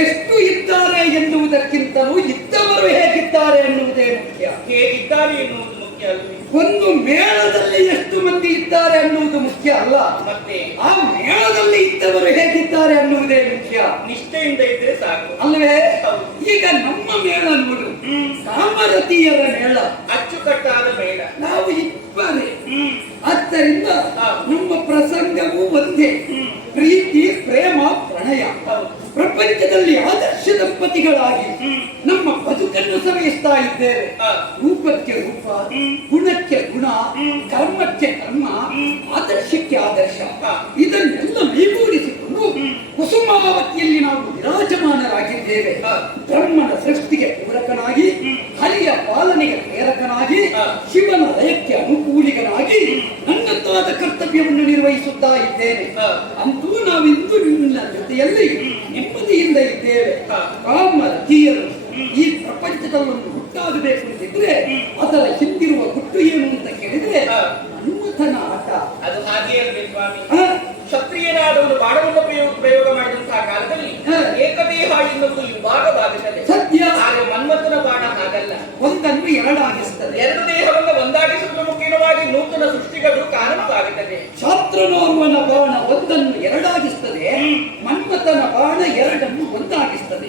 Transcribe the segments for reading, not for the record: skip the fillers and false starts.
ಎಷ್ಟು ಇದ್ದಾರೆ ಎನ್ನುವುದಕ್ಕಿಂತಲೂ ಇದ್ದವರು ಹೇಗಿದ್ದಾರೆ ಎನ್ನುವುದೇ ಮುಖ್ಯ. ಹೇಗಿದ್ದಾರೆ ಎನ್ನುವುದು ಮುಖ್ಯ ಅಲ್ಲ. ಒಂದು ಮೇಳದಲ್ಲಿ ಎಷ್ಟು ಮಂದಿ ಇದ್ದಾರೆ ಅನ್ನುವುದು ಮುಖ್ಯ ಅಲ್ಲ, ಮತ್ತೆ ಆ ಮೇಳದಲ್ಲಿ ಇದ್ದವರು ಹೇಗಿದ್ದಾರೆ ಅನ್ನುವುದೇ ಮುಖ್ಯ. ನಿಷ್ಠೆಯಿಂದ ಇದ್ರೆ ಸಾಕು ಅಲ್ವೇ? ಈಗ ನಮ್ಮ ಮೇಳ ನೋಡು, ಕಾಮರತಿಯರ ಮೇಳ, ಅಚ್ಚುಕಟ್ಟಾದ ಮೇಳ. ನಾವು ಇಬ್ಬರೇ, ಆದ್ದರಿಂದ ನಮ್ಮ ಪ್ರಸಂಗವೂ ಒಂದೇ, ಪ್ರೀತಿ, ಪ್ರೇಮ, ಪ್ರಣಯ. ಪ್ರಪಂಚದಲ್ಲಿ ಆದರ್ಶ ದಂಪತಿಗಳಾಗಿ ನಮ್ಮ ಬದುಕನ್ನು ಸವಿಸ್ತಾ ಇದ್ದೇವೆ. ರೂಪಕ್ಕೆ ರೂಪ, ಗುಣಕ್ಕೆ ಗುಣ, ಕರ್ಮಕ್ಕೆ ಕರ್ಮ, ಆದರ್ಶಕ್ಕೆ ಆದರ್ಶ. ಇದನ್ನೆಲ್ಲ ಮೈಗೂಡಿಸಿಕೊಂಡು ಕುಸುಮಾವತಿಯಲ್ಲಿ ನಾವು ವಿರಾಜಮಾನರಾಗಿದ್ದೇವೆ. ಬ್ರಹ್ಮನ ಸೃಷ್ಟಿಗೆ ಪೂರಕನಾಗಿ, ಹರಿಯ ಪಾಲನೆಗೆ ಪ್ರೇರಕನಾಗಿ, ಶಿವನ ಲಯಕ್ಕೆ ಅನುಕೂಲಿಗನಾಗಿ ನನ್ನದಾದ ಕರ್ತವ್ಯವನ್ನು ನಿರ್ವಹಿಸುತ್ತಾ ಇದ್ದೇನೆ. ಅಂತೂ ನಾವಿಂದು ನಿನ್ನ ಜೊತೆಯಲ್ಲಿ ನೆಮ್ಮದಿಯಿಂದ ಇದ್ದೇವೆ. ಕಾಮರತಿಯರು ಈ ಪ್ರಪಂಚದಲ್ಲೊಂದು ಹುಟ್ಟಾಗಬೇಕು ಅಂತಿದ್ರೆ ಅದರ ಹಿಂದಿರುವ ಗುಟ್ಟು ಏನು ಅಂತ ಕೇಳಿದ್ರೆ ಮನ್ಮಥನ ಆಟ. ಅದು ಹಾಗೆ ಇರಬೇಕು ಸ್ವಾಮಿ. ಕ್ಷತ್ರಿಯನಾದವನು ಬಾಣವನ್ನು ಪ್ರಯೋಗ ಮಾಡಿದಂತಹ ಕಾಲದಲ್ಲಿ ಏಕದೇಹ ಎನ್ನುವುದು ವಿಭಾಗವಾಗುತ್ತದೆ. ಸತ್ಯ. ಆದರೆ ಮನ್ಮಥನ ಬಾಣ ಹಾಗಲ್ಲ, ಒಂದನ್ನು ಎರಡಾಗಿಸುತ್ತದೆ. ಎರಡು ದೇಹವನ್ನು ಒಂದಾಗಿಸುವ ಮುಖ್ಯವಾಗಿ ನೂತನ ಸೃಷ್ಟಿಗಳು ಕಾರಣವಾಗುತ್ತದೆ. ಛಾತ್ರನೋರ್ವನ ಬಾಣ ಒಂದನ್ನು ಎರಡಾಗಿಸ್ತದೆ, ಮನ್ಮಥನ ಬಾಣ ಎರಡನ್ನು ಒಂದಾಗಿಸ್ತದೆ.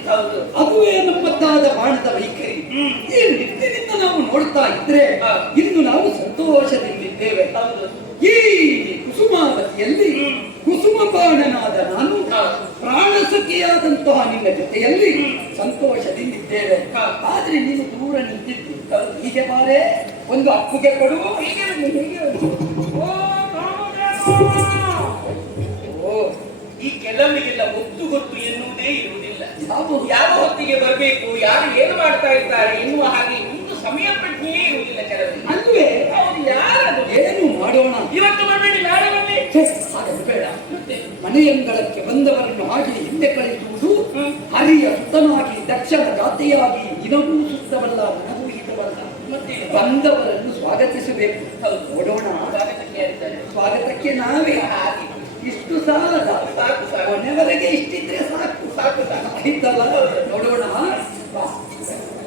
ಅದುವೇ ನಮ್ಮದಾದ ಬಾಣದ ವೈಖರಿ. ಈ ನಿಟ್ಟಿನಿಂದ ನಾವು ನೋಡ್ತಾ ಇದ್ರೆ ಇನ್ನು ನಾವು ಸಂತೋಷದಿಂದಿದ್ದೇವೆ. ಈ ಕುಸುಮಾವತಿಯಲ್ಲಿ ಕುಸುಮ ಬಾಣನಾದ ನಾನು ಪ್ರಾಣಸಖಿಯಾದಂತಹ ನಿನ್ನ ಜೊತೆಯಲ್ಲಿ ಸಂತೋಷದಿಂದಿದ್ದೇವೆ. ಆದ್ರೆ ನೀನು ದೂರ ನಿಂತಿದ್ದು. ಹೀಗೆ ಬಾರೆ, ಒಂದು ಅಪ್ಪುಗೆ ಕೊಡು. ಈ ಕೆಲವರಿಗೆಲ್ಲ ಒತ್ತು ಗೊತ್ತು ಎನ್ನುವುದೇ ಇರುವುದಿಲ್ಲ. ಯಾವ ಹೊತ್ತಿಗೆ ಬರಬೇಕು, ಯಾರು ಏನು ಮಾಡ್ತಾ ಇರ್ತಾರೆ ಎನ್ನುವ ಹಾಗೆ ಒಂದು ಸಮಯ ಪ್ರಜ್ಞೆಯೇ ಇರುವುದಿಲ್ಲ ಕೆಲವರಿಗೆ. ಅಲ್ವೇ? ಅವರು ಯಾರದು ಏನು ಮಾಡೋಣ, ಇವತ್ತು ಬರಬೇಡಿ, ನಾಳೆ ಬನ್ನಿ, ಹಾಗದು ಬೇಡ. ಮನೆಯಂಗಳಕ್ಕೆ ಬಂದವರನ್ನು ಹಾಗೆ ಹಿಂದೆ ಕಳಿಸುವುದು ಹರಿಯ ಸುತ್ತನಾಗಿ, ದಕ್ಷಿಣ ಜಾತಿಯಾಗಿ, ಇನವೂ ಸುತ್ತವಲ್ಲ, ನನಗೂ ಹಿತವಲ್ಲ. ಮತ್ತೆ ಬಂದವರನ್ನು ಸ್ವಾಗತಿಸಬೇಕು. ನೋಡೋಣ, ಸ್ವಾಗತಕ್ಕೆ ನಾವೇ ಹಾಗೆ ಇಷ್ಟು ಸಾಲದ, ಕೊನೆವರೆಗೆ ಇಷ್ಟಿದ್ರೆ ಸಾಕು. ಸಾಕು ಆಯ್ತಲ್ಲ, ನೋಡೋಣ.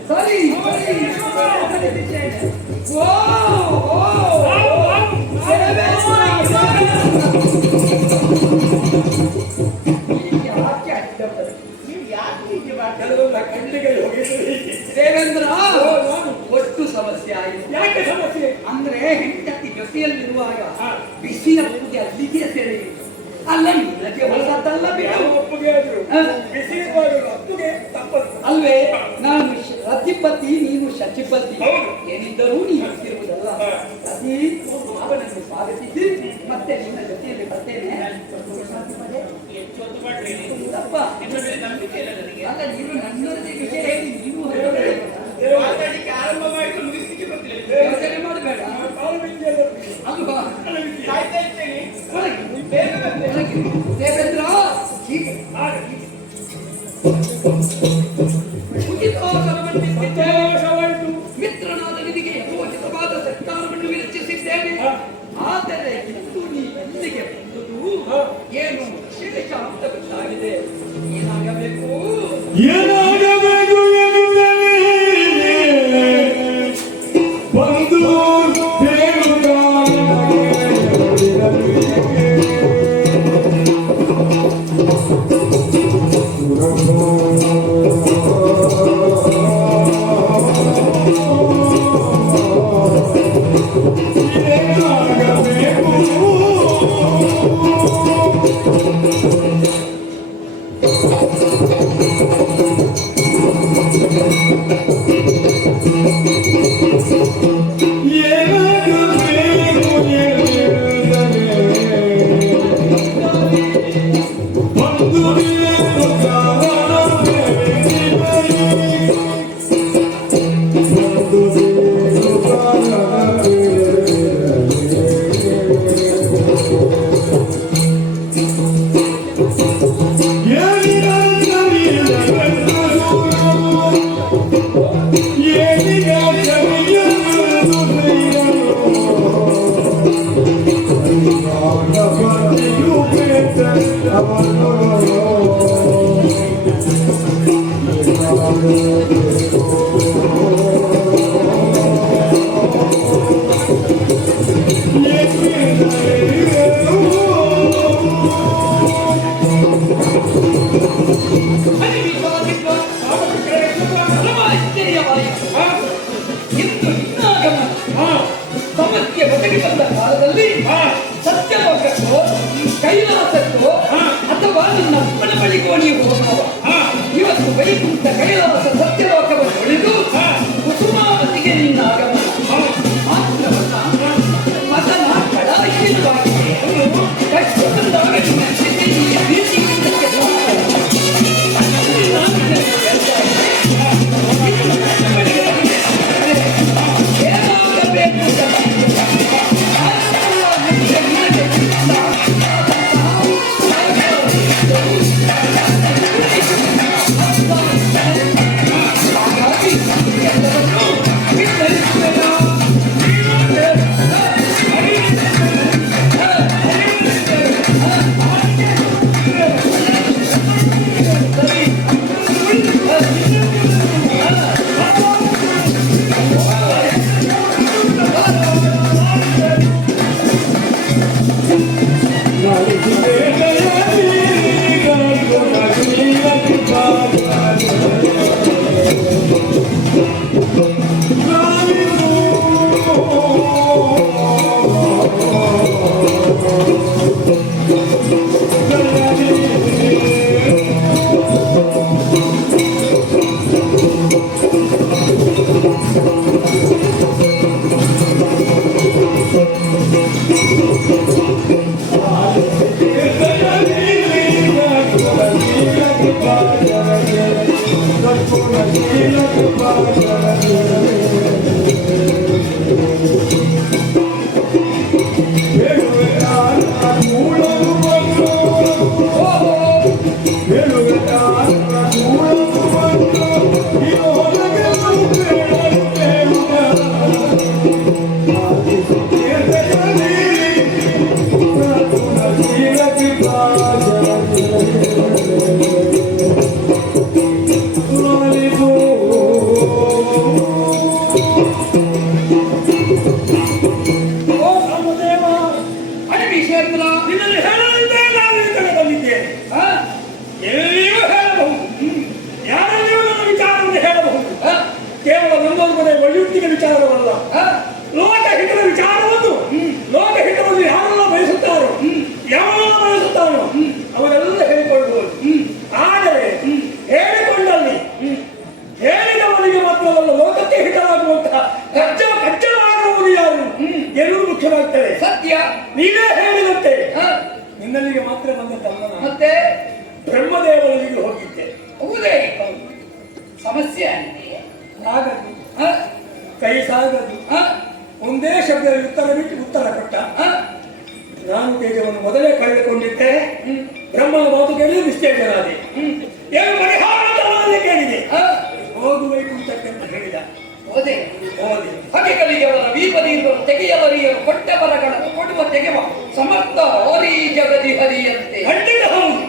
ಸರಿ, ದೇವೇಂದ್ರ, ಒಟ್ಟು ಸಮಸ್ಯೆ ಆಯಿತು. ಯಾಕೆ ಸಮಸ್ಯೆ ಅಂದ್ರೆ ಹೆಂಡತಿ ಜೊತೆಯಲ್ಲಿರುವಾಗ ಬಿಸಿಯ ಪೂಜೆ ಅಲ್ಲಿಗೆ ಸೆಳೆಯಿತು. ಅಲ್ಲ, ನಿನಗೆ ಹೊಸದಲ್ಲ, ಒಪ್ಪಿಗೆ ಆದ್ರು ಬಿಸಿ ಒಪ್ಪಿಗೆ ತಪ್ಪದು ಅಲ್ವೇ? ನಾನು ರತಿಪತಿ, ನೀನು ಶಚಿಪತಿ. ಏನಿದ್ದರೂ ನೀನು ಇರುವುದಲ್ಲ. ಅತಿ ಅವನನ್ನು ಸ್ವಾಗತಿಸಿ ಮತ್ತೆ ನಿನ್ನ ಜೊತೆಯಲ್ಲಿ ಬರ್ತೇನೆ. ತಪ್ಪ ನಂಬಿಕೆ ಇಲ್ಲ ನನಗೆ. ಅಲ್ಲ, ನೀನು ನನ್ನೊಂದಿಗೆ ವಿಷಯ ಹೇಳಿ ನೀನು ಮಾತಾಡಲಿಕ್ಕೆ ಆರಂಭ ಮಾಡಿದ್ರು ಮುಗಿಸ್ಲಿಕ್ಕೆ ಗೊತ್ತಿಲ್ಲ. ಯೋಚನೆ ಮಾಡಬೇಡ ಅಲ್ವಾ? ಕಾಯ್ತಾ ಇರ್ತೇನೆ. ದೇವೇಂದ್ರ, ಸಂತೋಷವಾಯಿತು. ಮಿತ್ರನಾದ ನಿನಗೆ ಯಥೋಚಿತವಾದ ಸತ್ಕಾರವನ್ನು ವಿರಚಿಸಿದ್ದೇನೆ. ಆದರೆ ಇಂದು ನೀ ಇಲ್ಲಿಗೆ ಬಂದುದು ಏನು ವಿಶೇಷ ಅಂತ ಗೊತ್ತಾಗಿದೆ. ಏನಾಗಬೇಕು ಏನಾಗಬೇಕು ಬಂದು ಸಮಸ್ಯೆ ಒದಗಿ ಬಂದ ಕಾಲದಲ್ಲಿ ಸತ್ಯಲೋಕಕ್ಕೋ ಕೈಲಾಸಕ್ಕೋ ಅಥವಾ ನಿನ್ನ ಅಪ್ಪನ ಬಳಿಗೋ ನೀವು ಹೋಗುವ ಇವತ್ತು ವೈಕುಂಠ ಕೈಲಾಸ ಸತ್ಯಲೋಕವನ್ನು ಒಡೆದು ಕುಸುಮಾವತಿಗೆ ನಿನ್ನ ಆಗಮನ ಮಾತ್ರವಲ್ಲ ಮತನ ಕಡಾಯಿಸುವಾಗಿ ಕಷ್ಟ ಬಂದಾಗ ನಿನ್ನ ಸ್ಥಿತಿಯಲ್ಲಿ ಬೀದಿಗಿದ್ದಕ್ಕೆ ಏನಾಗಬೇಕು ವೈಯಕ್ತಿಕ ವಿಚಾರವಲ್ಲ, ಲೋಕಹಿತದ ವಿಚಾರವನ್ನು ಲೋಕಹಿತವನ್ನು ಯಾರೆಲ್ಲ ಬಯಸುತ್ತಾರೋ ಯಾವೆಲ್ಲ ಬಯಸುತ್ತಾರೋ ಅವರೆಲ್ಲ ಹೇಳಿಕೊಳ್ಳಬಹುದು. ಆದರೆ ಹೇಳಿಕೊಂಡಲ್ಲಿ ಹೇಳಿದವನಿಗೆ ಮಾತ್ರವಲ್ಲ ಲೋಕಕ್ಕೆ ಹಿತವಾಗುವಂತಹ ಕಚ್ಚಲಾಗುವುದು ಯಾರು ಎನ್ನುವುದು ಮುಖ್ಯವಾಗ್ತದೆ. ಸತ್ಯ ನೀವೇ ಹೇಳಿದಂತೆ ನಿನ್ನಲ್ಲಿಗೆ ಮಾತ್ರ ಬಂದದ್ದಲ್ಲ, ಮತ್ತೆ ಬ್ರಹ್ಮದೇವನಿಗೆ ಹೋಗಿದ್ದೆ. ಹೌದೇ ಸಮಸ್ಯೆ ಆಗದು, ಕೈ ಸಾಗದು. ಒಂದೇ ಶಬ್ದದಲ್ಲಿ ಉತ್ತರ ಬಿಟ್ಟು ಉತ್ತರ ಕೊಟ್ಟ. ನಾನು ತೇಜವನ್ನು ಮೊದಲೇ ಕಳೆದುಕೊಂಡಿದ್ದೆ. ಬ್ರಹ್ಮನ ಮಾತು ಕೇಳಿ ನಿಶ್ಚೇತನಾದೆ. ಏನು ಪರಿಹಾರ ಹೋಗು ವೈಕುಂಠಕ್ಕೆ ಅಂತ ಹೇಳಿದ. ಹೋದೆ ಹೋದೆ. ಹಗೆಗಳಿಗೆ ಅವರ ವೀಪದೀರ್ವರು ತೆಗೆಯವರಿಯರು ಕೊಟ್ಟ ಬರಗಳನ್ನು ಕೊಡುವ ತೆಗೆವ ಸಮರ್ಥ ಹರಿ ಜಗದಿ ಹರಿಯಂತೆ. ಖಂಡಿತ ಹೌದು.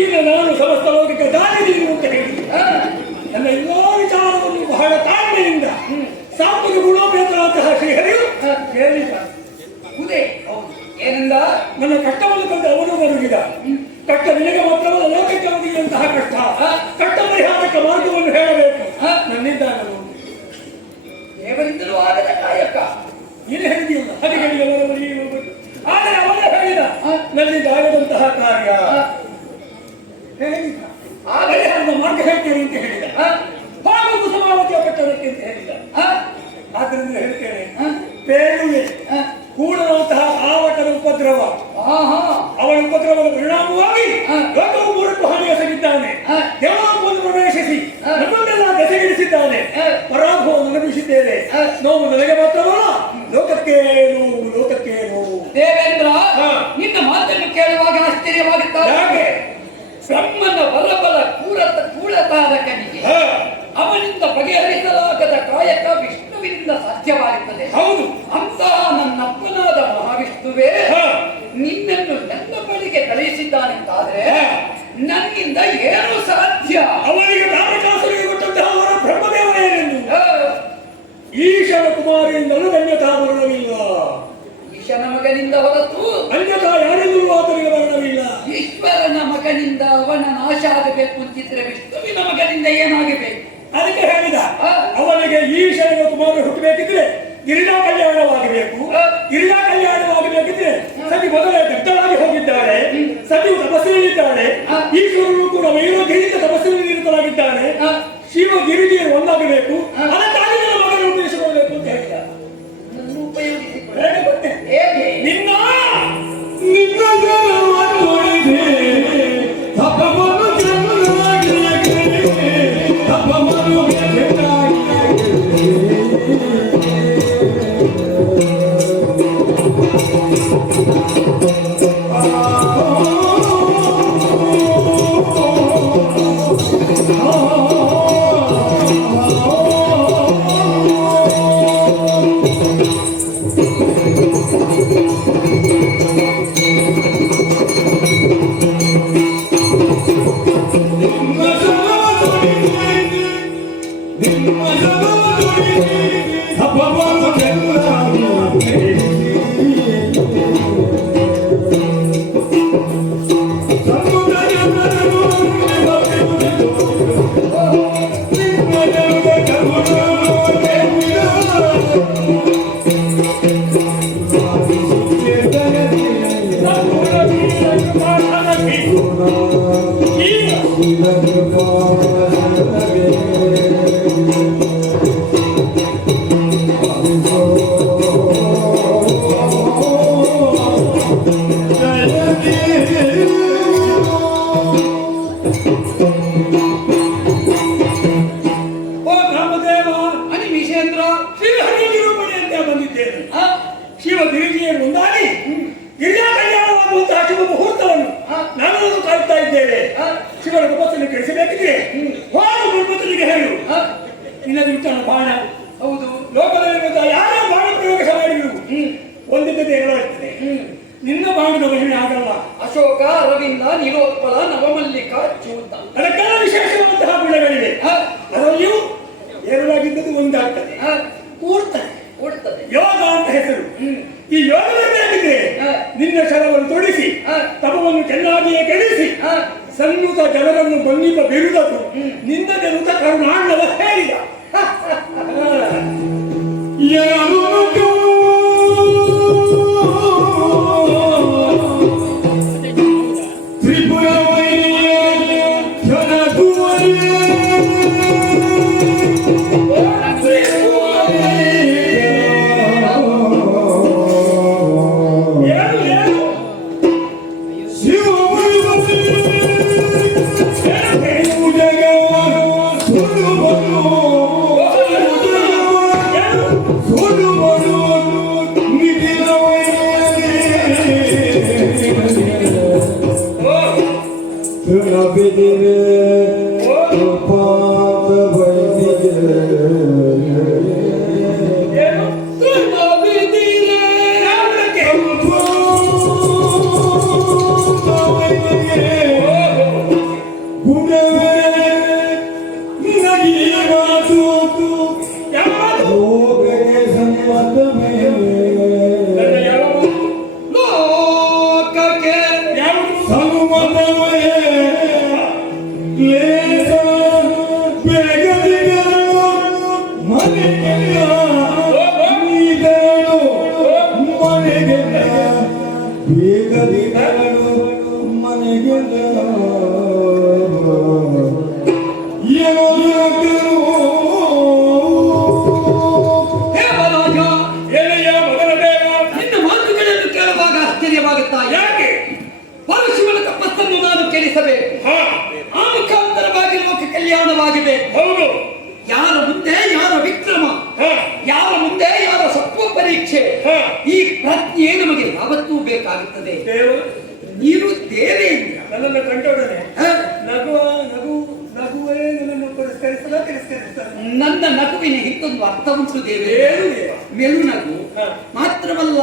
ಈಗ ನಾನು ಸಮಸ್ತ ಲೋಕಕ್ಕೆ ದಾರಿ ನೀಡು ಅಂತ ಹೇಳಿದೆ. ನನ್ನ ಎಲ್ಲಾ ವಿಚಾರವನ್ನು ಬಹಳ ತಾಳ್ಮೆಯಿಂದ ಸಾಂಪದ ಗುಣೋಪೇತರಾದಂತಹ ಶ್ರೀಹರಿಯು ಕೇಳಿದ. ಹೌದೇ ಏನೆಂದ? ನನ್ನ ಕಷ್ಟವನ್ನು ಕಂಡು ಅವನು ಬರುಗಿದ. ಕಷ್ಟ ನಿನಗೆ ಮಾತ್ರವಲ್ಲ, ಲೋಕಕ್ಕೆ ಒದಗಿದಂತಹ ಕಷ್ಟ, ಕಷ್ಟ ಪರಿಹಾರಕ್ಕೆ ಮಾರ್ಗವನ್ನು ಹೇಳಬೇಕು. ನನ್ನಿಂದಾಗಲು ದೇವರಿಂದಲೂ ಆಗದ ಕಾಯಕ ನೀನು ಹೇಳಿದೆಯಲ್ಲ, ಹರಿಗಳಿಗೆ ಬರಬರಿ ಹೋಗಬೇಕು. ಆದರೆ ಅವನೇ ಹೇಳಿದ ನನ್ನಿಂದಾಗದಂತಹ ಕಾರ್ಯ ಹೇಳಿದ. ಆಗಲೇ ಅವನ ಮಾರ್ಗ ಹೇಳ್ತೇನೆ ಅಂತ ಹೇಳಿದ. ಹಾಗೂ ಕುಸುಮಾವತಿಯ ಪಟ್ಟಣಕ್ಕೆ ಅಂತ ಹೇಳಿದ. ಆದ್ದರಿಂದ ಹೇಳ್ತೇನೆ, ಪೇಳುವೆ ಕೂಡದಂತಹ ಆವಟದ ಉಪದ್ರವ, ಅವನ ಉಪದ್ರವದ ಪರಿಣಾಮವಾಗಿ ಲೋಕವು ಮೂರಕ್ಕೂ ಹಾನಿ ಎಸಗಿದ್ದಾನೆ. ದೇವಲೋಕವನ್ನು ಪ್ರವೇಶಿಸಿ ನಮ್ಮನ್ನೆಲ್ಲ ಬೆಸಗಿಡಿಸಿದ್ದಾನೆ. ಪರಾಭವವನ್ನು ಅನುಭವಿಸಿದ್ದೇನೆ. ನೋವು ನನಗೆ ಮಾತ್ರವಲ್ಲ, ಲೋಕಕ್ಕೆ ನೋವು, ಲೋಕಕ್ಕೆ ನೋವು. ದೇವೇಂದ್ರ, ನಿನ್ನ ಮಾತನ್ನು ಕೇಳುವಾಗ ಆಶ್ಚರ್ಯವಾಗುತ್ತಾರೆ. ಯಾಕೆ? ಬ್ರಹ್ಮನ ಬಲಬಲ ಕೂಳತಾದ ಕನಿಗೆ ಅವನಿಂದ ಬಗೆಹರಿಸಲಾಗದ ಕಾಯಕ ವಿಷ್ಣುವಿನಿಂದ ಸಾಧ್ಯವಾಗುತ್ತದೆ. ಹೌದು. ಅಂತಹ ನನ್ನಪ್ಪನಾದ ಮಹಾವಿಷ್ಣುವೇ ನಿನ್ನನ್ನು ನನ್ನ ಬಳಿಗೆ ಕಳುಹಿಸಿದ್ದಾನೆಂದಾದ್ರೆ ನನ್ನಿಂದ ಏನು ಸಾಧ್ಯ? ಅವನಿಗೆ ತಾರಕಾಸುರಿಗೆ ಕೊಟ್ಟಂತಹ ಅವರ ಬ್ರಹ್ಮದೇವರೇನೆಂದು ಈಶನ ಕುಮಾರಿಯಿಂದಲೂ ಅನ್ಯತಾ ವರ್ಣವಿಲ್ಲ. ಈಶನ ಮಗನಿಂದ ಹೊರತು ಅನ್ಯತಾ ಯಾರಿಂದಲೂ ಆತನಿಗೆ ವರ್ಣವಿಲ್ಲ. ಈಶ್ವರನ ಮಗನಿಂದ ಅವನ ನಾಶ ಆಗಬೇಕು ಅಂತಿದ್ರೆ ವಿಷ್ಣುವಿನ ಮಗನಿಂದ ಏನಾಗಬೇಕು? ಅದಕ್ಕೆ ಹೇಳಿದ, ಅವನಿಗೆ ಈಶನ ಕುಮಾರ ಹುಟ್ಟಬೇಕಿದ್ರೆ ಗಿರಿಜಾ ಕಲ್ಯಾಣವಾಗಬೇಕು. ಗಿರಿಜಾ ಕಲ್ಯಾಣವಾಗಬೇಕಿದ್ರೆ ಸತಿ ಮೊದಲೇ ದಗ್ಧಳಾಗಿ ಹೋಗಿದ್ದಾಳೆ, ಸತಿಯು ತಪಸ್ಸಿನಲ್ಲಿದ್ದಾಳೆ. ಈಶ್ವರನು ಕೂಡ ವೈರೋಗ್ಯದಿಂದ ತಪಸ್ಸಿನಲ್ಲಿ ನಿರತರಾಗಿದ್ದಾನೆ. ಶಿವ ಗಿರಿಜಿಯರು ಒಂದಾಗಬೇಕು. ಅದಕ್ಕಾಗಿ ನನ್ನ ಮಗನ ಉಪಯೋಗಿಸಿಕೊಳ್ಳಬೇಕು ಅಂತ ಹೇಳಿದ. ಹೇಗೆ? ನಿನ್ನ ಶಿವ ಗಿರಿಜಿಯನ್ನು ಮುಂದಾಗಿ ಗಿರಿಜಾ ಕಲ್ಯಾಣವಾಗುವಂತಹ ಶುಭ ಮುಹೂರ್ತವನ್ನು ನಾವೆಲ್ಲರೂ ಕಾಯ್ತಾ ಇದ್ದೇವೆ. ಶಿವನ ತಪಸ್ಸನ್ನು ಕೆಡಿಸಬೇಕಿದ್ರೆ ಹೋಗಿ ಗುರುಪತಿಗೆ ಹೇಳು, ನಿನ್ನದು ವಿಠಲ ಬಾಣ. ಹೌದು, ಲೋಕದಲ್ಲಿರುವಂತಹ ಯಾರೇ ಬಾಣ ಪ್ರಯೋಗ ಮಾಡಿದ್ರು ಒಂದಿದ್ದತೆ ಎಗಲಾಗ್ತದೆ. ನಿನ್ನ ಬಾಣದ ಮಹಿಮೆ ಆಗಲ್ಲ. ಅಶೋಕ, ಅರವಿಂದ, ನೀಲೋತ್ಪಲ, ನವಮಲ್ಲಿಕ, ಚೂತ, ಅದಕ್ಕೆಲ್ಲ ವಿಶೇಷವಾದಂತಹ ಗುಣಗಳಿವೆ. ಅದರಲ್ಲಿಯೂ ಎರಡಾಗಿದ್ದದ್ದು ಒಂದಾಗ್ತದೆ, ಕೂಡ್ತದೆ. ಯೋಗ ಅಂತ ಹೆಸರು. ಈ ಯೋಗದಲ್ಲಾಗಿದ್ರೆ ನಿನ್ನ ಶರವನ್ನು ತೊಡಿಸಿ ತಪವನ್ನು ಚೆನ್ನಾಗಿಯೇ ಕೆಡಿಸಿ ಸನ್ನುತ ಜನರನ್ನು ಬಂದಿದ್ದ ಬಿರುದದು ನಿನ್ನ ಜನುತ ಕರುಣಾಂಡವ ಹೇಳಿದ. Tuna bidire, tupanda baydi. ಏನು? ಯಾವುದಕ್ಕೆ? ಯಾವುದು? ನನ್ನ ಯಾವುದು? ಲೋಕಕ್ಕೆ ಯಾವುದು? ದೇವರಾಜ, ಏನಯ್ಯ ಮಗನ ದೇವ? ನಿನ್ನ ಮಾತುಗಳನ್ನು ಕೇಳುವಾಗ ಆಶ್ಚರ್ಯವಾಗುತ್ತಾ? ಯಾಕೆ? ಪರಶಿವನ ತಪಸ್ಸನ್ನು ನಾನು ಕೇಳಿಸಬೇಕು. ಹಾ, ಆ ಮುಖಾಂತರವಾಗಿ ಲೋಕ ಕಲ್ಯಾಣವಾಗಬೇಕು. ಹೌದು. ಯಾರ ಮುಂದೆ ಯಾರ ವಿಕ್ರಮ, ಹಾ, ಯಾರ ಮುಂದೆ ಯಾರ ಸತ್ವ ಪರೀಕ್ಷೆ, ಹಾ. ಈ ಪ್ರಜ್ಞೆ ನಮಗೆ ಯಾವತ್ತೂ ಬೇಕಾಗುತ್ತದೆ. ದೇವ ನೀನು ದೇವೇಂದ್ರ. ನನ್ನನ್ನು ಕಂಡೊಡನೆ ಹ? ನಗುವೇ ನನ್ನನ್ನು ತಿರಸ್ಕರಿಸ್ತಾನೆ. ನನ್ನ ನಗುವಿನ ಹಿಂದೊಂದು ಅರ್ಥ ಉಂಟು ದೇವೇ. ಏನು ದೇವ? ಮೆಲುನಗು ಹ. ಮಾತ್ರವಲ್ಲ,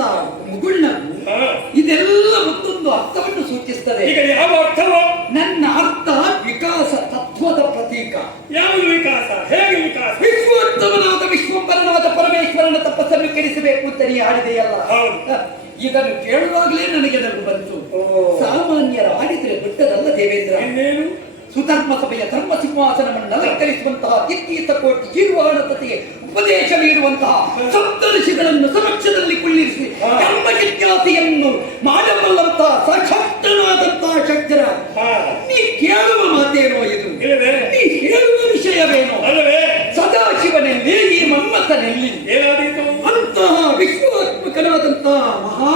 ಮುಗುಳ್ನಗು, ಹಾ. ಇದೆಲ್ಲ ಮತ್ತೊಂದು ಅರ್ಥವನ್ನು ಸೂಚಿಸ್ತದೆ. ಈಗ ಯಾವ ಅರ್ಥವೋ? ನನ್ನ ಅರ್ಥ ವಿಕಾಸ ತತ್ವದ ಪ್ರತೀಕ. ಯಾವುದು ವಿಕಾಸ? ಹೇಗೆ ವಿಕಾಸ? ವಿಶ್ವೋತ್ತಮನಾದ ವಿಶ್ವಂಬರನಾದ ಪರಮೇಶ್ವರನ ತಪಸ್ಸನ್ನು ಕೆಡಿಸಬೇಕು ಅಂತ ನೀ ಆಡಿದೆಯಲ್ಲ. ಹೌದು. ಇದನ್ನು ಕೇಳುವಾಗಲೇ ನನಗೆ ನಗು ಬಂತು. ಓ. ಸಾಮಾನ್ಯರ ಆಡಿದ್ರೆ ದೊಡ್ಡದಲ್ಲ ದೇವೇಂದ್ರ. ಇನ್ನೇನು? ಸುಧರ್ಮ ಸಭೆಯ ಧರ್ಮ ಸಿಂಹಾಸನವನ್ನು ಅಲಂಕರಿಸುವಂತಹ ಕಿಕ್ಕೀತ ಕೋಟಿ ಜೀರ್ವಾಣತೆಗೆ ಉಪದೇಶ ನೀಡುವಂತಹ ಸಪ್ತಋಷಿಗಳನ್ನು ಸಮಕ್ಷದಲ್ಲಿ ಕುಳ್ಳಿರಿಸಿ ಕರ್ಮ ಜಿಜ್ಞಾಸೆಯನ್ನು ಮಾಡಬಲ್ಲಂತಹ ಸಶಕ್ತನಾದಂತಹ ಶಕ್ತರ. ಹಾ. ನೀ ಕೇಳುವ ಮಾತೇನೋ ಇದು? ಇಲ್ಲವೇ? ನೀ ಹೇಳುವ ವಿಷಯವೇನೋ? ಅಲ್ಲವೇ? ಸದಾಶಿವನಲ್ಲಿ ಈ ಮನ್ಮಥನಲ್ಲಿ ಏನಾದೀತು? ಅಂತಹ ವಿಶ್ವಾತ್ಮಕನಾದಂತಹ ಮಹಾ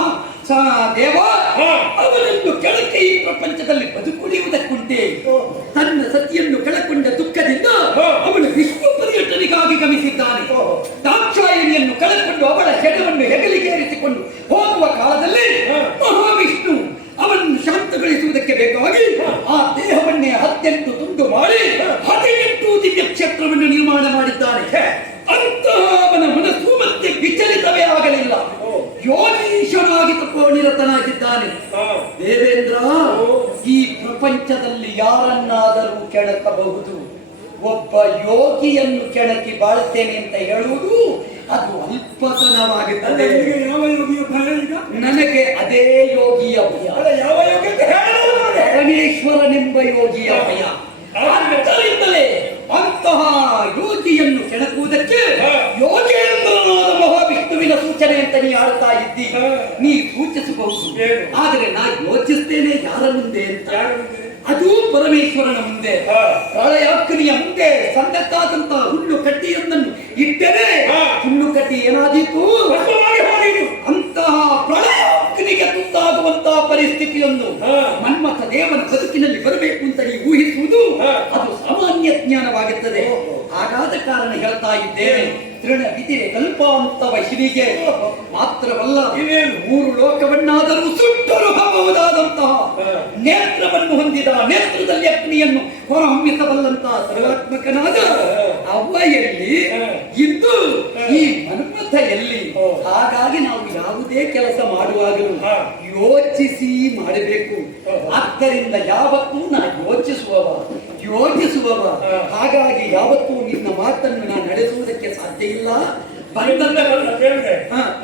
ದೇವ ಹಾ. ಅವನನ್ನು ಕೆಳಕ್ಕೆ ಈ ಪ್ರಪಂಚದಲ್ಲಿ ಬದುಕುಳಿಯುವುದಕ್ಕುಂಟೆ. ತನ್ನ ಸತಿಯನ್ನು ಕಳಕೊಂಡ ದುಃಖದಿಂದ ಹಾ. ಅವನು ವಿಶ್ವ ಪರ್ಯಟನೆಗಾಗಿ ಗಮಿಸಿದ್ದಾನೆ. ದಾಕ್ಷಾಯಿಣಿಯನ್ನು ಕಳಕೊಂಡು ಅವಳ ಹೆಣವನ್ನು ಹೆಗಲಿಗೇರಿಸಿಕೊಂಡು ಹೋಗುವ ಕಾಲದಲ್ಲಿ ಹಾ. ಮಹಾವಿಷ್ಣು ಅವನನ್ನು ಶಾಂತಗೊಳಿಸುವುದಕ್ಕೆ ಬೇಕಾಗಿ ಆ ದೇಹವನ್ನೇ 18 ತುಂಡು ಮಾಡಿ 18 ದಿವ್ಯ ಕ್ಷೇತ್ರವನ್ನು ನಿರ್ಮಾಣ ಮಾಡಿದ್ದಾನೆ. ಅಂತಹ ಅವನ ಮನಸ್ಸು ಮತ್ತೆ ವಿಚಲಿತವೇ ಆಗಲಿಲ್ಲ. ಯೋಗೀಶ್ವರಾಗಿ ತಪೋನಿರತನಾಗಿದ್ದಾನೆ. ಹಾ. ದೇವೇಂದ್ರ, ಈ ಪ್ರಪಂಚದಲ್ಲಿ ಯಾರನ್ನಾದರೂ ಕೆಣಕಬಹುದು. ಒಬ್ಬ ಯೋಗಿಯನ್ನು ಕೆಣಕಿ ಬಾಳುತ್ತೇನೆ ಅಂತ ಹೇಳುವುದು ಅದು ಅಲ್ಪತನವಾಗುತ್ತದೆ. ನಿನಗೆ ಯಾವ ಯೋಗಿಯ ಭಯ ಈಗ? ನನಗೆ ಅದೇ ಯೋಗಿಯ ಭಯ. ಅಲ್ಲ, ಯಾವ ಯೋಗಿ ಅಂತ ಹೇಳಲು ನೋಡಿ. ಪರಮೇಶ್ವರನೆಂಬ ಯೋಗಿಯ ಭಯ. ಆದ್ದರಿಂದಲೇ ಅಂತಹ ಯೋಗಿಯನ್ನು ಕೆಣಕುವುದಕ್ಕೆ ಯೋಗೇಂದ್ರನಾದ ಮಹಾವಿಷ್ಣುವಿನ ಸೂಚನೆ ಅಂತ ನೀ ಆಡ್ತಾ ಇದ್ದಿ. ನೀ ಸೂಚಿಸಬಹುದು, ಏನು? ಆದರೆ ನಾ ಯೋಚಿಸ್ತೇನೆ ಯಾರ ಮುಂದೆ ಅಂತ. ಯಾರ ಮುಂದೆ? ಅದು ಪರಮೇಶ್ವರನ ಮುಂದೆ. ಹಾ. ಪ್ರಳಯಾಗ್ನಿಯ ಮುಂದೆ ಸಣ್ಣದಾದಂತಹ ಹುಲ್ಲು ಕಡ್ಡಿಯೊಂದನ್ನು ಇಟ್ಟರೆ ಹುಲ್ಲು ಕಡ್ಡಿ ಏನಾದೀತು? ಭಸ್ಮವಾಗಿ ಹೋಗಿತು. ಅಂತಹ ಪ್ರಳಯಾಗ್ನಿಗೆ ತುತ್ತಾಗುವಂತಹ ಪರಿಸ್ಥಿತಿಯೊಂದು ಮನ್ಮಥ ದೇವನ ಬದುಕಿನಲ್ಲಿ ಬರಬೇಕು ಅಂತ ನೀವು ಊಹಿಸುವುದು ಅದು ಸಾಮಾನ್ಯ ಜ್ಞಾನವಾಗುತ್ತದೆ. ಹಾಗಾದ ಕಾರಣ ಹೇಳ್ತಾ ಇದ್ದೇನೆ, ತೃಣ ಬಿದಿರೆ ಕಲ್ಪಾಂತವ ಶಿರಿಗೆ ಮಾತ್ರವಲ್ಲ, 3 ಲೋಕವನ್ನಾದರೂ ಸುಟ್ಟೊರಗಬಹುದಾದಂತಹ ನೇತ್ರವನ್ನು ಹೊಂದಿದ, ನೇತ್ರದಲ್ಲಿ ಅಗ್ನಿಯನ್ನು ಹೊರಹೊಮ್ಮಿಸಬಲ್ಲಂತಹ ಸರ್ವಾತ್ಮಕನಾದ ಅವ್ವಯಲ್ಲಿ ಇದ್ದು ಈ ಮನ್ಮಥ ಎಲ್ಲಿ? ಹಾಗಾಗಿ ನಾವು ಯಾವುದೇ ಕೆಲಸ ಮಾಡುವಾಗಲೂ ಯೋಚಿಸಿ ಮಾಡಬೇಕು. ಆದ್ದರಿಂದ ಯಾವತ್ತೂ ನಾನು ಯೋಚಿಸುವವ. ಹಾಗಾಗಿ ಯಾವತ್ತೂ ನಿನ್ನ ಮಾತನ್ನು ನಾನು ನಡೆಸುವುದಕ್ಕೆ ಸಾಧ್ಯ ಇಲ್ಲ.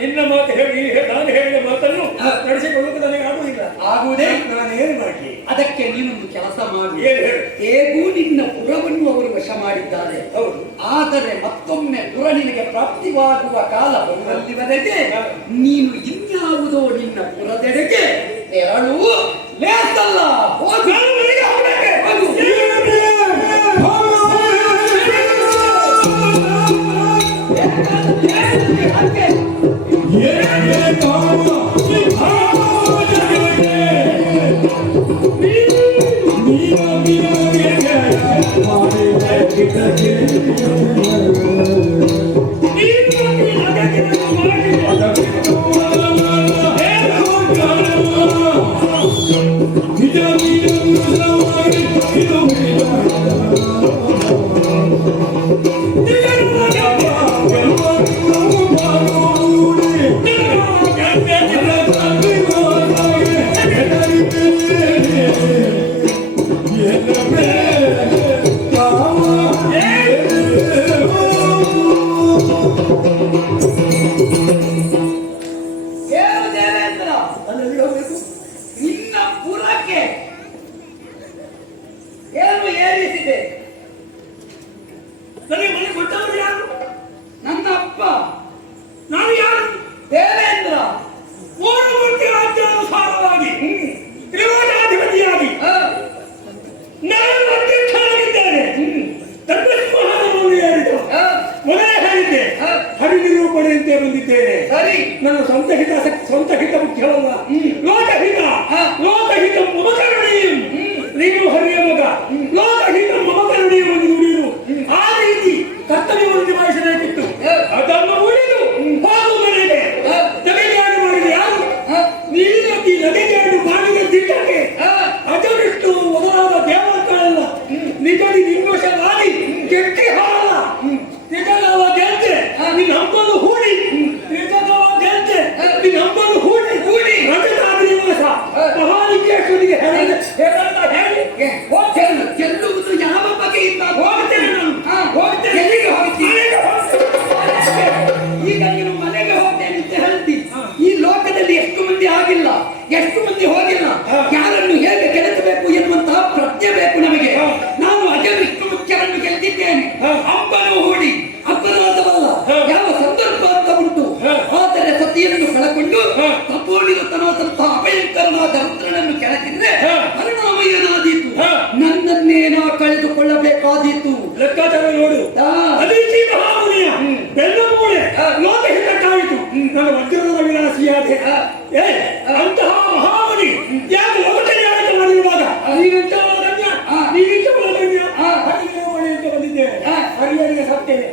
ನಿನ್ನ ಮಾತು ಹೇಳಿ ನಾನು ಹೇಳಿದ ಮಾತನ್ನು ನಡೆಸಿಕೊಳ್ಳುವುದು ನನಗೆ ಆಗುವುದಿಲ್ಲ. ಆಗುವುದೇ? ನಾನು ಏನು ಮಾಡಲಿ? ಅದಕ್ಕೆ ನೀನೊಂದು ಕೆಲಸ ಮಾಡಿ. ಏನು ಹೇಳು? ಹೇಗೂ ನಿನ್ನ ಪುರವನ್ನು ಅವರು ವಶ ಮಾಡಿದ್ದಾರೆ. ಹೌದು. ಆದರೆ ಮತ್ತೊಮ್ಮೆ ಪುರ ನಿನಗೆ ಪ್ರಾಪ್ತಿವಾಗುವ ಕಾಲ ಬರುವಲ್ಲಿವರೆಗೆ ನೀನು ಇನ್ಯಾವುದೋ ನಿನ್ನ ಪುರದೆಡೆಗೆ ತೆರಳು. ಲೇಸಲ್ಲ, ಹೋಗು. Vida, vida, vida. ಹೇಳಿಕ್ಕೆ ಬಂದಿದ್ದೇನೆ. ಸರಿ. ನನ್ನ ಸ್ವಂತ ಹಿತ ಮುಖ್ಯವಲ್ಲ, ಲೋಕಹಿತ. ಲೋಕಹಿತ ಮಮಕರಣೀಯಂ. ನೀವು ಹರಿಯ ಮಗ, ಲೋಕಹಿತ ಮಮಕರಣೀಯಂ ಎಂದು ನುಡಿಯುವುದು. ಆ ರೀತಿ ಕರ್ತವ್ಯವನ್ನು ನಿಭಾಯಿಸಬೇಕಿತ್ತು. ಅದನ್ನು ಉಳಿದು ಹೋಗುವವರೆಗೆ ನಗೆಗಾಡು ಮಾಡಿದ ಯಾರು? ನೀನತಿ ನಗೆಗಾಡು ಮಾಡಿದ ದಿಟ್ಟಕ್ಕೆ ಅದರಿಷ್ಟು ಮೊದಲಾದ ದೇವತೆಗಳೆಲ್ಲ ನಿಜಡಿ ನಿರ್ವಶವಾಗಿ ಕೆಟ್ಟಿ ಹಾಲ ನಿಜಗವ ಗೆಲ್ತೆ ನಿನ್ನ ಹಬ್ಬಲು ಹೂಡಿ, ನಿಜಗವ ಗೆಲ್ತೆ ನಿನ್ನ ಹಬ್ಬಲು ಹೂಡಿ ಹೂಡಿ ರಜತಾದ್ರಿವಾಸ ಮಹಾಲಿಂಗೇಶ್ವರಿಗೆ ಹೇಳಿ ಗೆಲ್ಲುವುದು ಯಾವ ಬಗೆಯಿಂದ? ಹೋಗ್ತೇನೆ ನಾನು, ಹೋಗ್ತೇನೆ. ಎಲ್ಲಿಗೆ ಹೋಗ್ತೀನಿ? ಈಗ ನೀನು ಮನೆಗೆ ಹೋಗ್ತೇನೆ ಅಂತ ಹೇಳ್ತಿ. ಈ ಲೋಕದಲ್ಲಿ ಎಷ್ಟು ಮಂದಿ ಆಗಿಲ್ಲ, ಎಷ್ಟು ಮಂದಿ ಹೋಗಿಲ್ಲ. ಯಾರನ್ನು ಹೇಗೆ ಕೆಣಕಬೇಕು ಎನ್ನುವಂತಹ ಪ್ರಜ್ಞೆ ಬೇಕು ನಮಗೆ. ನಾನು ಅಜ ವಿಷ್ಣು ಮುಖ್ಯರನ್ನು ಗೆದ್ದಿದ್ದೇನೆ. ಹಬ್ಬನು ಹೂಡಿ ಅಪರಾಧವಲ್ಲ, ಯಾವ ಸಂದರ್ಭ ಅಂತ ಉಂಟು. ಆದರೆ ಸತಿಯನ್ನು ಕಳಕೊಂಡು ತಪೋನಿರತನಾದಂತಹ ಅಭಯಂಕರನಾದ ರುದ್ರನನ್ನು ಕೆಳಕಿದ್ರೆ ಪರಿಣಾಮ ಏನಾದೀತು? ನನ್ನನ್ನೇನೋ ಕಳೆದುಕೊಳ್ಳಬೇಕಾದೀತು. ಲೆಕ್ಕಾಚಾರ ನೋಡು. ಅದೀತಿ ಮಹಾಮುನಿಯ ಬೆನ್ನಮೂಳೆ ಲೋಕಹಿತಕ್ಕಾಯಿತು. ನನ್ನ ವಜ್ರದ ವಿನಾಶಿಯಾದೆ. ಅಂತಹ ಮಹಾಮುನಿ ಯಾಕೆ ಲೋಕದಲ್ಲಿ ಆಡಳಿತ ಮಾಡಿರುವಾಗ ನೀವೆಂತ ಅಂತ ಬಂದಿದ್ದೇವೆ. ಹರಿಯರಿಗೆ ಸತ್ತೇನೆ.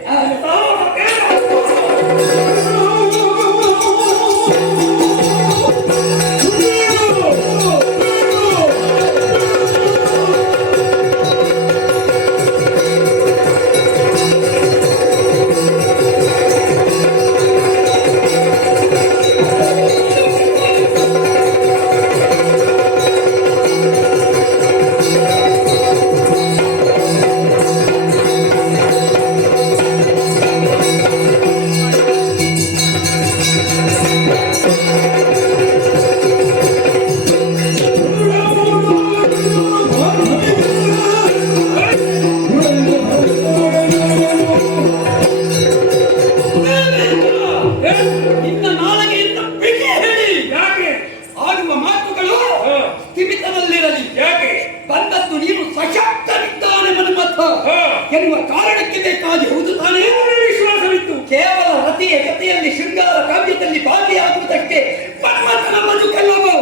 ಎನ್ನುವ ಕಾರಣಕ್ಕೆ ಬೇಕಾಗಿರುವುದು ತಾನೇ ವಿಶ್ವಾಸವಿತ್ತು. ಕೇವಲ ರತಿಯ ಜೊತೆಯಲ್ಲಿ ಶೃಂಗಾರ ಕಾವ್ಯದಲ್ಲಿ ಭಾಗಿಯಾಗುವುದಕ್ಕೆ ಮನ್ಮಥನ ಬದುಕಲ್ಲವೋ?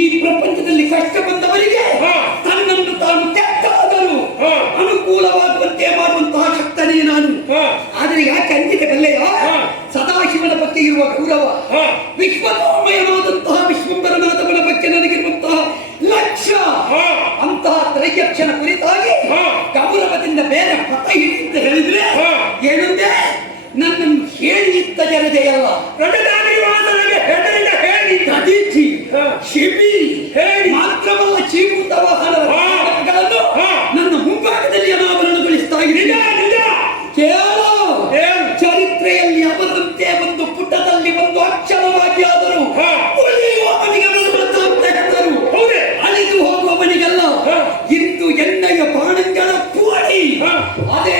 ಈ ಪ್ರಪಂಚದಲ್ಲಿ ಕಷ್ಟ ಬಂದವರಿಗೆ ತನ್ನನ್ನು ತಾನು ತೆಕ್ಕಾದರೂ ಅನುಕೂಲವಾಗುವಂತೆ ಮಾಡುವಂತಹ ಶಕ್ತನೇ ನಾನು. ಆದರೆ ಯಾಕೆ ಅಂಜಿಕೆ ಬಲ್ಲೆಯ? ಸದಾಶಿವನ ಬಗ್ಗೆ ಇರುವ ಗೌರವ, ವಿಶ್ವತೋಮಯನಾದಂತಹ ವಿಶ್ವಂಬರನಾಥವನ ಬಗ್ಗೆ ನನಗಿರುವಂತಹ ಲಕ್ಷ್ಯ, ಅಂತಹ ತ್ರೈಯಕ್ಷನ ಕುರಿತಾಗಿ ಗೌರವದಿಂದ ಬೇರೆ ಪಥ ಹಿಡಿಯುತ್ತ ಹೇಳಿದ್ರೆ ಏನಂದ್ರೆ ನನ್ನನ್ನು ಹೇಳಿದ್ದ ಜನತೆಯಲ್ಲ, ಪ್ರತೀಚಿ ಶಿಬಿ ಮಾತ್ರವಲ್ಲ ಚೀಕೂತ ವಾಹನಗಳನ್ನು ನನ್ನ ಮುಂಭಾಗದಲ್ಲಿ ಅನಾವರಣಗೊಳಿಸ್ತಾ ಇದ್ದೀನಿ. ಕೇವಲ ಚರಿತ್ರೆಯಲ್ಲಿ ಅವರಂತೆ ಒಂದು ಪುಟದಲ್ಲಿ ಒಂದು ಅಕ್ಷರವಾಗಿ ಆದರೂ ಉಳಿಯುವವನಿಗೆ ಹೆಸರು, ಅಳಿದು ಹೋಗುವವನಿಗಲ್ಲ. ಇಂದು ಎಣ್ಣೆಯ ಬಾಣಂಗಳ ಪೂಡಿ ಅದೇ